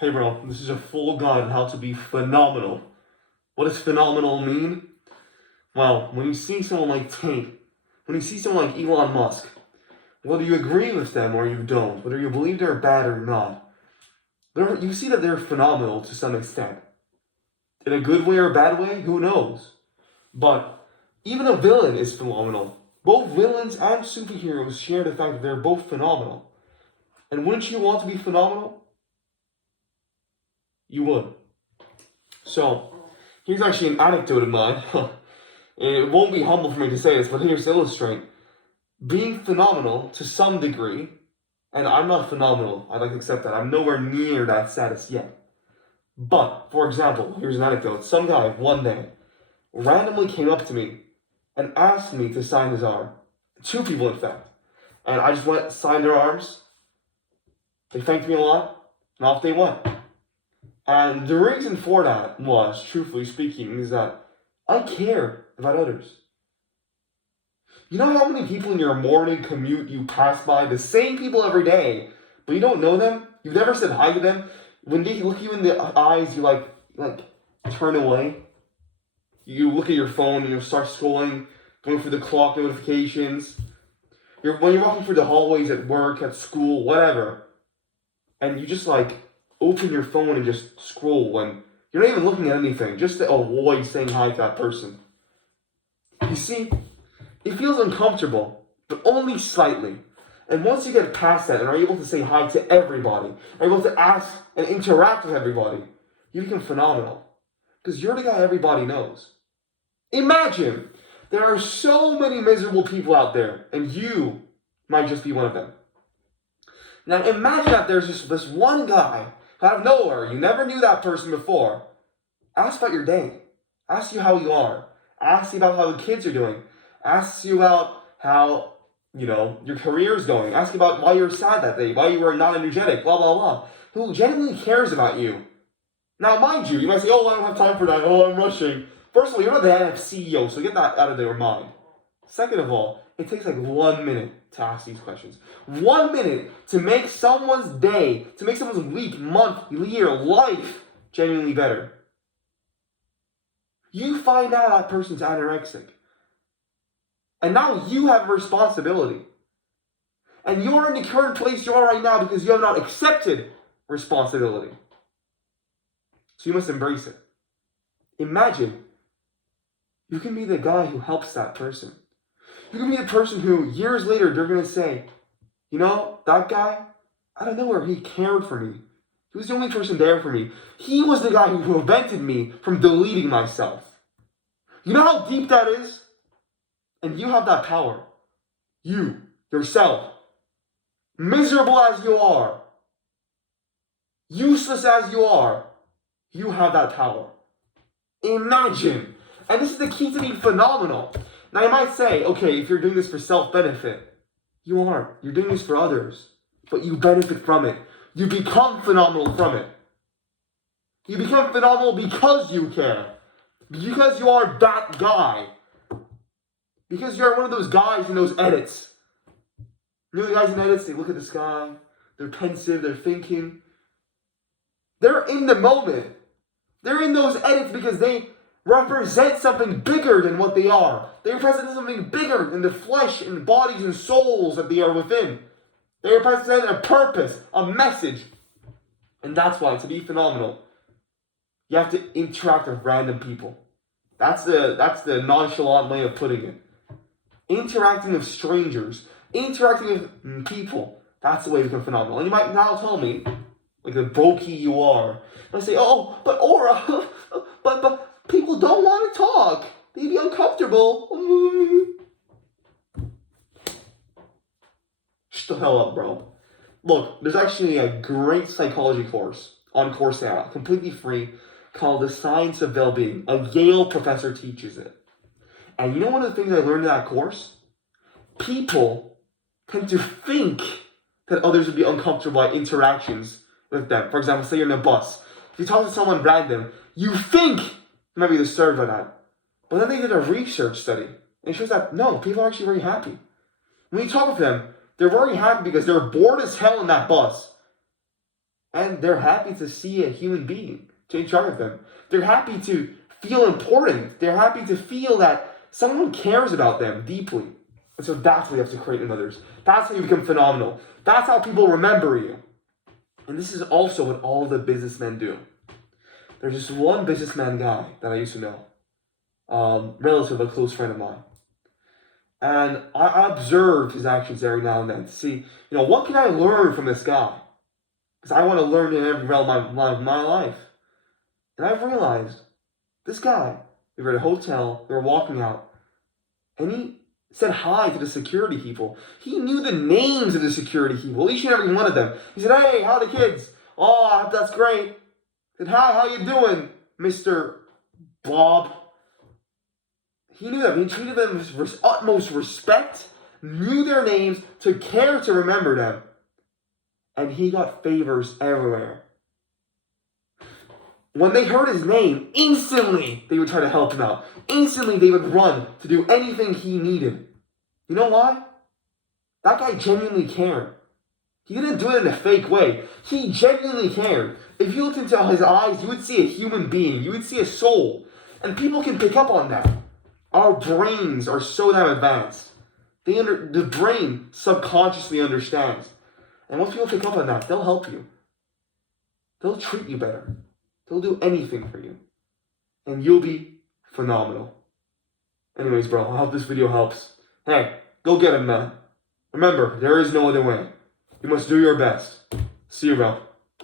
Hey bro, this is a full guide on how to be phenomenal. What does phenomenal mean? Well, when you see someone like Tank, when you see someone like Elon Musk, whether you agree with them or you don't, whether you believe they're bad or not, you see that they're phenomenal to some extent. In a good way or a bad way, who knows? But even a villain is phenomenal. Both villains and superheroes share the fact that they're both phenomenal. And wouldn't you want to be phenomenal? You would. So, here's actually an anecdote of mine. It won't be humble for me to say this, but here's to illustrate. Being phenomenal to some degree, and I'm not phenomenal, I'd like to accept that. I'm nowhere near that status yet. But, for example, here's an anecdote. Some guy, one day, randomly came up to me and asked me to sign his arm. Two people, in fact. And I just went, signed their arms. They thanked me a lot, and off they went. And the reason for that was, truthfully speaking, is that I care about others. You know how many people in your morning commute you pass by, the same people every day, but you don't know them? You've never said hi to them? When they look you in the eyes, you like turn away. You look at your phone and you start scrolling, going through the clock notifications. When you're walking through the hallways at work, at school, whatever, and you just open your phone and just scroll when you're not even looking at anything, just to avoid saying hi to that person. You see, it feels uncomfortable, but only slightly. And once you get past that and are able to say hi to everybody, are able to ask and interact with everybody, you become phenomenal. Because you're the guy everybody knows. Imagine there are so many miserable people out there, and you might just be one of them. Now imagine that there's just this one guy out of nowhere, you never knew that person before, ask about your day, ask you how you are, ask you about how the kids are doing, ask you about how, your career is going, ask you about why you're sad that day, why you were not energetic, blah, blah, blah, who genuinely cares about you. Now, mind you might say, oh, I don't have time for that, oh, I'm rushing. First of all, you're not the CEO, so get that out of your mind. Second of all, it takes 1 minute to ask these questions. 1 minute to make someone's day, to make someone's week, month, year, life genuinely better. You find out that person's anorexic. And now you have a responsibility. And you're in the current place you are right now because you have not accepted responsibility. So you must embrace it. Imagine you can be the guy who helps that person. You can be the person who, years later, they're going to say, that guy, I don't know where he cared for me. He was the only person there for me. He was the guy who prevented me from deleting myself. You know how deep that is? And you have that power. You, yourself, miserable as you are, useless as you are, you have that power. Imagine. And this is the key to being phenomenal. Now you might say, okay, if you're doing this for self-benefit, you aren't. You're doing this for others. But you benefit from it. You become phenomenal from it. You become phenomenal because you care. Because you are that guy. Because you're one of those guys in those edits. You know the guys in edits, they look at the sky, they're pensive, they're thinking. They're in the moment. They're in those edits because they represent something bigger than what they are. They represent something bigger than the flesh and bodies and souls that they are within. They represent a purpose, a message. And that's why, to be phenomenal, you have to interact with random people. That's the nonchalant way of putting it. Interacting with strangers, interacting with people, that's the way to become phenomenal. And you might now tell me, like the brokey you are, and I say, oh, but Aura, but people don't want to talk. They'd be uncomfortable. Shut the hell up, bro. Look, there's actually a great psychology course on Coursera, completely free, called The Science of Well-Being. A Yale professor teaches it. And you know one of the things I learned in that course? People tend to think that others would be uncomfortable by interactions with them. For example, say you're in a bus. If you talk to someone random, you think you might be disturbed by that. But then they did a research study. And it shows that, no, people are actually very happy. When you talk with them, they're very happy because they're bored as hell in that bus. And they're happy to see a human being take charge of them. They're happy to feel important. They're happy to feel that someone cares about them deeply. And so that's what you have to create in others. That's how you become phenomenal. That's how people remember you. And this is also what all the businessmen do. There's just one businessman guy that I used to know, relative, a close friend of mine. And I observed his actions every now and then to see, what can I learn from this guy? Because I want to learn in every realm of my life. And I've realized, this guy, we were at a hotel, we were walking out, and he said hi to the security people. He knew the names of the security people, each and every one of them. He said, "Hey, how are the kids? Oh, that's great." He said, "Hi, how you doing, Mr. Bob?" He knew them. He treated them with utmost respect, knew their names, took care to remember them. And he got favors everywhere. When they heard his name, instantly they would try to help him out. Instantly they would run to do anything he needed. You know why? That guy genuinely cared. He didn't do it in a fake way. He genuinely cared. If you looked into his eyes, you would see a human being. You would see a soul. And people can pick up on that. Our brains are so damn advanced. The brain subconsciously understands. And once people pick up on that, they'll help you. They'll treat you better. They'll do anything for you. And you'll be phenomenal. Anyways, bro, I hope this video helps. Hey, go get it, man. Remember, there is no other way. You must do your best. See you, bro.